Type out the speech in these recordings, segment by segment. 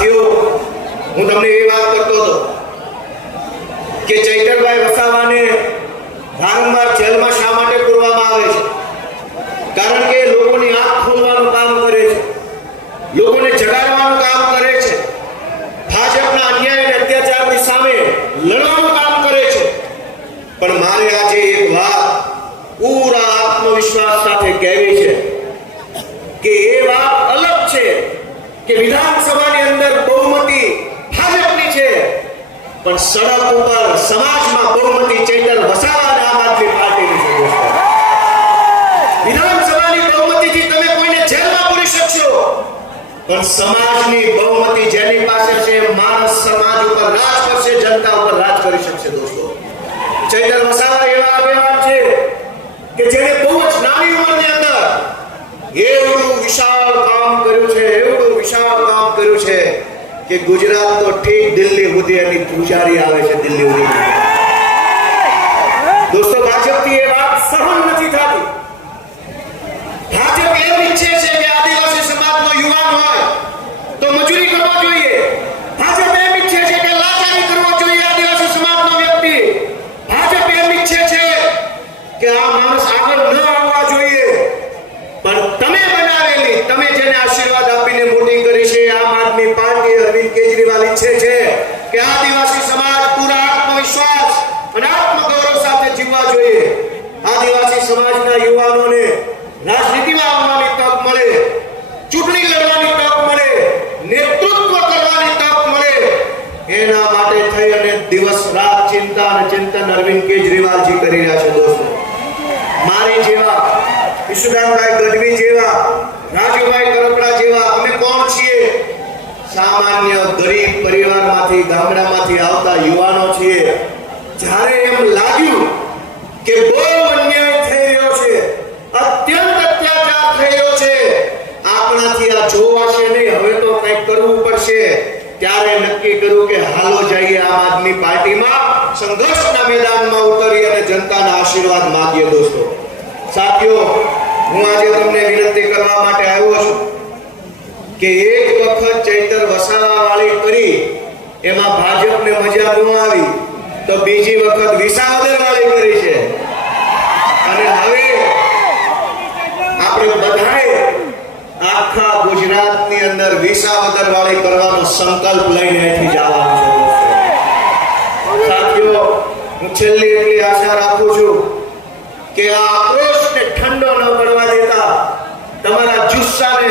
સાથીઓ, હું તમને એ વાત કરતો હતો કે ચૈતરભાઈ વસાવાને વારંવાર જેલમાં શા માટે પૂરવામાં આવે છે? કારણ કે લોકોની આંખ ખોલવાનું કામ કરે છે, લોકોને જગાડવાનું કામ કરે છે, ભાજપના અન્યાય અને અત્યાચારની સામે લડવાનું કામ કરે છે. પણ મારે આજે એક વાત પૂરા આત્મવિશ્વાસ સાથે કહેવી છે કે એ વાત અલગ છે કે વિધાનસભાની અંદર બહુમતી ભાજપની છે, પણ સડક ઉપર સમાજમાં બહુમતી ચૈતર વસાવા અને આમ આદમી પાર્ટીની છે. વિધાનસભાની બહુમતીથી તમે કોઈને જેલમાં પૂરી શકશો, પણ સમાજની બહુમતી જેની પાસે છે, માણસ સમાજ ઉપર રાજ કરશે, જનતા ઉપર રાજ કરી શકશે. દોસ્તો, ચૈતર વસાવા એવા આગેવાન છે કે જેને બહુ જ નાની ઉંમરની અંદર એવું વિશાળ કામ કર્યું છે, એવું વિશાળ કામ કર્યું છે કે ગુજરાત તો ઠીક દિલ્હી સુધી એની પૂજારી આવે છે. દિલ્હી સુધી દોસ્તો, ભાજપથી એ વાત સહન નથી થતી. ભાજપ એમ ઈચ્છે છે કે આદિવાસી સમાજનો યુવાન હોય તો મજૂરી કરવો જોઈએ. ભાજપ એમ ઈચ્છે છે કે લાચારી કરવો જોઈએ આદિવાસી સમાજનો વ્યક્તિ. ભાજપ એમ ઈચ્છે છે કે આ માણસ આગળ ન આવવા જોઈએ. પણ તમે બનાવેલી, તમે જેને આશીર્વાદ આપીને મોટી કરી છે આમ આદમી પાર્ટી, અરવિંદ કેજરીવાલ ઈચ્છે છે કે આદિવાસી સમાજ પૂરા આત્મવિશ્વાસ અને આત્મગૌરવ સાથે જીવવા જોઈએ. આદિવાસી સમાજના યુવાનોને રાજનીતિમાં આવવાની તક મળે, ચૂંટણી લડવાની તક મળે, નેતૃત્વ કરવાની તક મળે, એના માટે થઈ અને દિવસ રાત ચિંતા અને ચિંતન અરવિંદ કેજરીવાલજી કરી રહ્યા છે. દોસ્તો, મારી જેવા, ઈશુદાનભાઈ ગઢવી જેવા, રાજુભાઈ કરપડા જેવા અમે કોણ છીએ? સામાન્ય ગરીબ પરિવારમાંથી, ગામડામાંથી આવતા યુવાનો છીએ. જ્યારે એમ લાગ્યું કે બહુ અન્યાય થઈ રહ્યો છે, અત્યંત અત્યાચાર થઈ રહ્યો છે, આપણાથી આ જોવાશે નહીં, હવે તો કંઈક કરવું પડશે, ત્યારે નક્કી કર્યું કે હાલો જઈએ આમ આદમી પાર્ટીમાં સંઘર્ષના મેદાનમાં ઉતરી અને જનતાના આશીર્વાદ માંગીએ. દોસ્તો, સાથીઓ, હું આજે તમને વિનંતી કરવા માટે આવ્યો છું કે એક વખત ચૈતર વસાવા વાળી કરી એમાં ભાજપને મજા ન આવી તો બીજી વખત વિસાવદર વાળી કરી છે. અને હવે આપણે બધાએ આખા ગુજરાતની અંદર વિસાવદર વાળી કરવાનો સંકલ્પ લઈને અહીંથી જવાનું છે. સાથીઓ, હું છેલ્લી એટલી આશા રાખું છું કે આ આક્રોશને ઠંડો ન પડવા દેતા, તમારા જુસ્સાને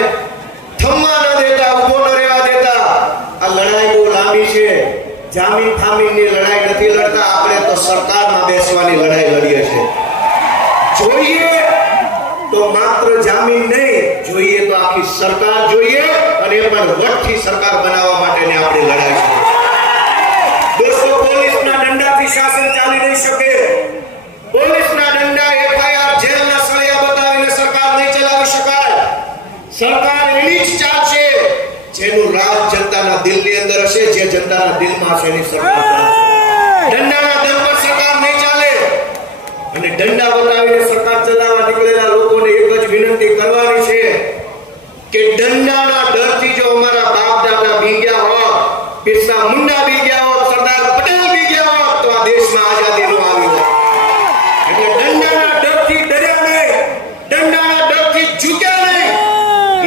થમવા ન દેતા, ઉભો ન રહેવા દેતા. આ લડાઈ બહુ લાંબી છે. જામીન થામીનની લડાઈ નથી લડતા, આપણે તો સરકારમાં બેસવાની લડાઈ લડીએ છીએ. જોઈએ તો માત્ર જામીન નહીં, જોઈએ તો આખી સરકાર જોઈએ, અને એ પણ વટથી સરકાર બનાવવા માટેની આપણી લડાઈ છે. દોસ્તો, પોલીસના દંડાથી શાસન ચાલી નહીં શકે. પોલીસના દંડા, એફઆઈઆર, જેલના સળિયા બતાવીને સરકાર નહીં ચલાવી શકાય. સરકાર એની જ ચાલશે જેનું રાજ જનતાના દિલની અંદર હશે, જે જનતાના દિલમાં હશે એની સરકાર ચાલશે. દંડાના દમ પર સરકાર નહીં ચાલે. અને દંડા બતાવીને સરકાર ચલાવવા નીકળેલા લોકોને એક જ વિનંતી કરવાની છે કે દંડાના ડરથી જો અમારા બાપ દાદા બીગ્યા હોત, બિરસા મુંડા બીગ્યા હોત, સરદાર પટેલ બીગ્યા હોત, તો આ દેશમાં આઝાદી ન આવી હોત. એટલે દંડાના ડરથી ડર્યા નહીં, દંડાના ડરથી ઝૂક્યા નહીં.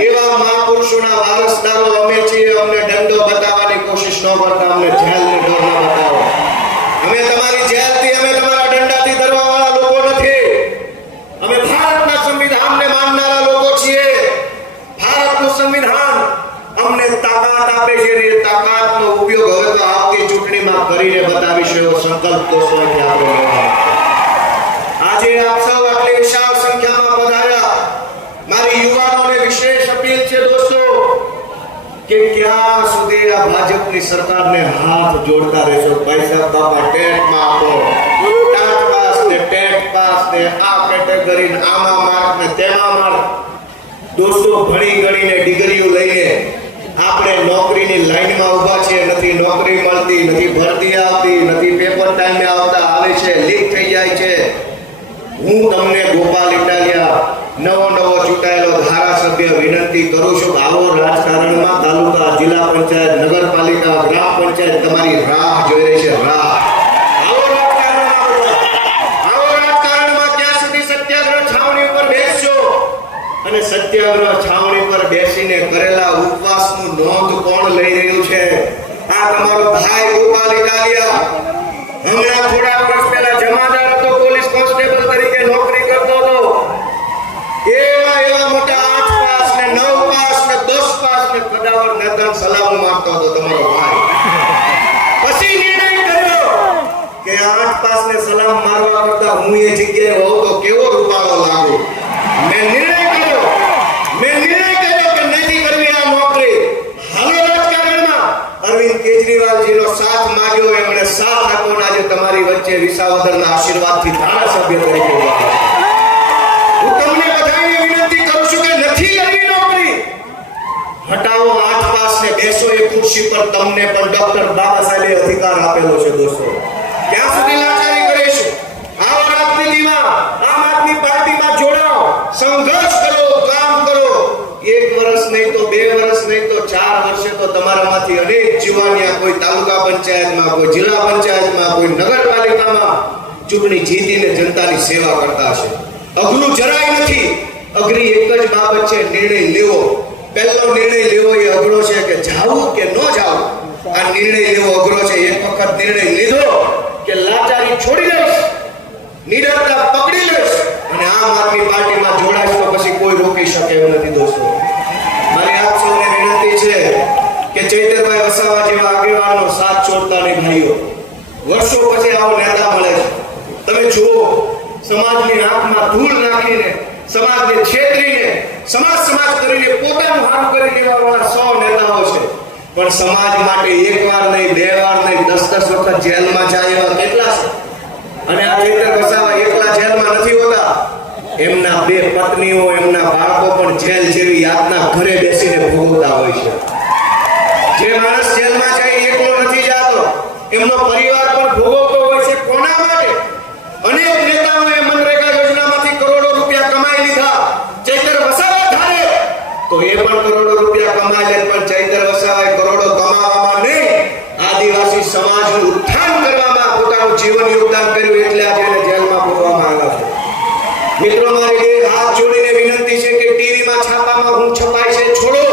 એવા મહાપુરુષોના વારસદારો અમે છીએ. અમને દંડો બતાવવાની કોશિશ ન કરતા, અમને જેલને ડર ન બતાવો. અમે તમારી જેલથી, અમે તમારા દંડાથી ડરવાવાળા લોકો નથી. અમે ભારતના સંવિધાનને માનનારા લોકો છીએ. ભારતનું સંવિધાન અમને તાકાત આપે છે, એ તાકાતનો ઉપયોગ હવે તો આવતી ચૂંટણીમાં કરીને બતાવીશું એવો સંકલ્પ દોસ્તો આપણે લેવાનો. આજે આપ સૌ આટલી વિશાળ સંખ્યામાં પધાર્યા. મારી યુવાનોને વિશેષ અપીલ છે દોસ્તો કે ક્યાં સુધી આ ભાજપની સરકારને હાથ જોડતા રહેશો? પૈસા બાપા ટેટમાં આપો, ટાટ પાસ ને ટેટ પાસ ને આ કેટેગરી ને આમાં માર્ક ને તેમાં માર્ક. દોસ્તો, ભણી ગણીને ડિગ્રીઓ લઈને આપણે નોકરીની લાઈનમાં ઊભા છીએ, નથી નોકરી મળતી, નથી ભરતી આવતી, નથી પેપર ટાઈમે આવતા, આવે છે લીક થઈ જાય છે. હું તમને ગોપાલ ઇટાલિયા નવો ચૂંટાયેલો ધારાસભ્ય વિનંતી કરું છું કે આવો રાજકારણમાં તાલુકા, જિલ્લા પંચાયત, નગરપાલિકા, ગ્રામ પંચાયત તમારી રાહ જોઈ રહી છે. રાહ. આવો રાજકારણમાં ક્યાં સુધી સત્યાગ્રહ છાવણી ઉપર બેસશો? અને સત્યાગ્રહ છાવણી પર બેસીને કરેલા ઉપવાસનું નોંધ કોણ લઈ રહ્યું છે? આ તમારો ભાઈ ગોપાલ ઇટાલિયા હમણાં થોડા વર્ષ પહેલા જમાદાર હતો, પોલીસ કોન્સ્ટેબલ તરીકે નોકરી કરતો હતો. એવા મોટા 8 પાસ ને 9 પાસ ને 10 પાસ ને કદાવર નેતન સલામો મારતો હતો તમારો ભાઈ. પછી નિર્ણય કર્યો કે 8 પાસ ને સલામ મારવા કરતા હું એ જગ્યાએ હોઉં તો કેવો રૂપાળો લાગુ. મેં નિર્ણય કર્યો કે નથી કરવી આ નોકરી. હાલો રાજકારણમાં. અરવિંદ કેજરીવાલજીનો સાથ માંગ્યો, એમણે સાથ આપ્યો. આજે તમારી વચ્ચે વિસાવદરના આશીર્વાદથી ધારાસભ્ય તરીકે ઉભા છે. હું તમને બધાને વિનંતી કરું છું કે નથી કરવી નોકરી. હટાવો 8 પાસ ને બેસો એ ખુરશી પર. તમને પણ ડોક્ટર બાબા સાહેબે અધિકાર આપેલો છે દોસ્તો. ક્યાં સુધી લાચારી કરીશું? આવો રાજનીતિમાં, આમ આદમી પાર્ટીમાં જોડાઓ, સંઘર્ષ કરો, કામ કરો. 1 વર્ષ નહીં તો 2 વર્ષ નહીં તો 4 વર્ષે તો તમારામાંથી અનેક જીવાનિયા કોઈ તાલુકા પંચાયતમાં, કોઈ જિલ્લા પંચાયતમાં, કોઈ નગરપાલિકામાં ચૂંટણી જીતીને જનતાની સેવા કરતા હશે. અઘરું જરાય નથી. અઘરી એક જ બાબત છે, નિર્ણય લેવો. પહેલો નિર્ણય લેવો એ અઘરો છે કે જાવું કે ન જાવું. આ નિર્ણય લેવો અઘરો છે. એક વખત નિર્ણય લીધો કે લાચારી છોડી દઈશ, નિડરતા પકડી લઈશ અને આમ આદમી પાર્ટીમાં જોડાઈશ તો પછી કોઈ રોકી શકે એમ નથી દોસ્તો. મારી આપ સૌને વિનંતી છે કે ચૈતરભાઈ વસાવા જેવા આગેવાનનો સાથ છોડતા નહીં ભાઈઓ. વર્ષો પછી આવો નેતા મળે છે. તમે જુઓ, સમાજની આંખમાં ધૂળ નાખીને, સમાજને છેતરીને, સમાજ કરીને પોતાનું હારું કરી લેવાવાળા 100 નેતાઓ છે. પણ સમાજ માટે 1 વાર નહીં, 2 વાર નહીં, 10 વખત જેલમાં જાય એવા કેટલા છે? અને આ ચૈતર વસાવા એકલા જેલમાં નથી હોતા. એમના 2 પત્નીઓ, એમના બાળકો પણ જેલ જેવી યાતના ઘરે બેસીને ભોગવતા હોય છે. જે માણસ જેલમાં જાય એકલો નથી જતો, એમનો પરિવાર પણ ભોગવતો હોય છે. કોના માટે? અનેક નેતાઓએ મનરેગા યોજનામાંથી કરોડો રૂપિયા કમાઈ લીધા. ચૈતર વસાવા ધારે તો એ પણ કરોડો રૂપિયા કમાઈ લે, પણ ચૈતર વસાવાએ કરોડો કમાવામાં નહીં, આદિવાસી સમાજનું ઉત્થાન કરવામાં પોતાનું જીવન યોગદાન કર્યું. એટલે આજે એને જેલમાં પૂરવામાં આવ્યા છે. મિત્રો, મારી બે હાથ જોડીને વિનંતી છે કે ટીવીમાં છાપામાં હું છપાય છે છોડો.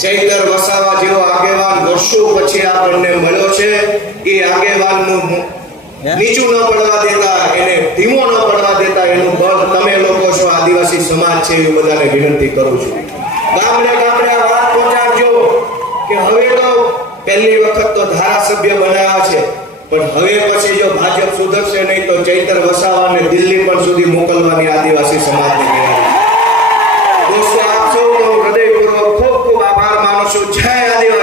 ચૈતર વસાવા જેવો આગેવાન વર્ષો પછી આપણને મળ્યો છે. એ આગેવાનનું નીચું ન પડવા દેતા, એને ધીમો ન પડવા દેતા, એનું બળ તમે લોકો છો, આદિવાસી સમાજ છે. એ બધાને વિનંતી કરું છું, ગામડે આ વાત પહોંચાડજો કે હવે તો પહેલી વખત તો ધારાસભ્ય બનાવ્યા છે, પણ હવે પછી જો ભાજપ સુધરશે નહીં તો ચૈતર વસાવાને દિલ્હી પણ સુધી મોકલવાની આદિવાસી સમાજને કહેવાય. દોસ્તો, આપ સૌનો હૃદયપૂર્વક ખૂબ આભાર માનું છું. જય આદિવાસી.